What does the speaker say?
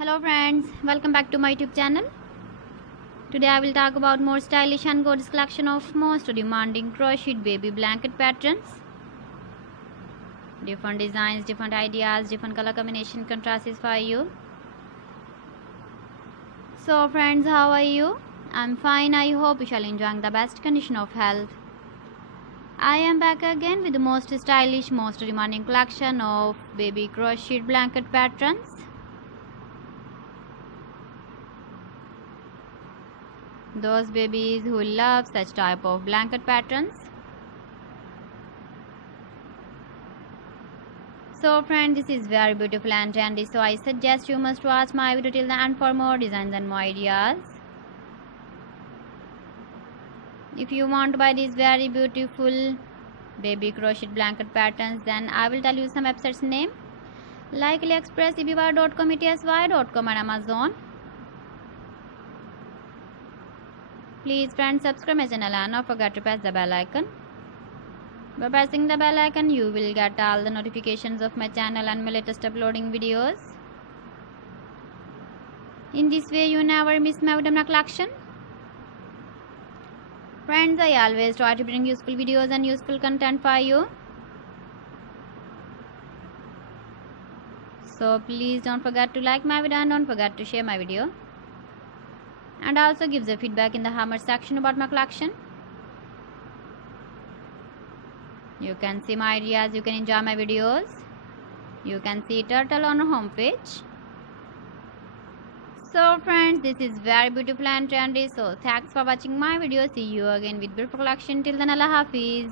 Hello friends, welcome back to my YouTube channel. Today I will talk about more stylish and gorgeous collection of most demanding crocheted baby blanket patterns. Different designs, different ideas, different color combination contrasts for you. So friends, how are you? I'm fine. I hope you shall enjoy the best condition of health. I am back again with the most stylish, most demanding collection of baby crocheted blanket patterns. Those babies who love such type of blanket patterns. So friends, this is very beautiful and trendy, so I suggest you must watch my video till the end for more designs and more ideas. If you want to buy these very beautiful baby crocheted blanket patterns, then I will tell you some websites name like AliExpress, eBay.com, ETSY.com and Amazon. Please friends, subscribe my channel and don't forget to press the bell icon. By pressing the bell icon, you will get all the notifications of my channel and my latest uploading videos. In this way, you never miss my video collection. Friends, I always try to bring useful videos and useful content for you. So please don't forget to like my video and don't forget to share my video. And also give the feedback in the comment section about my collection. You can see my ideas, you can enjoy my videos. You can see turtle on our home page. So friends, this is very beautiful and trendy. So thanks for watching my video. See you again with beautiful collection. Till then, Allah Hafiz.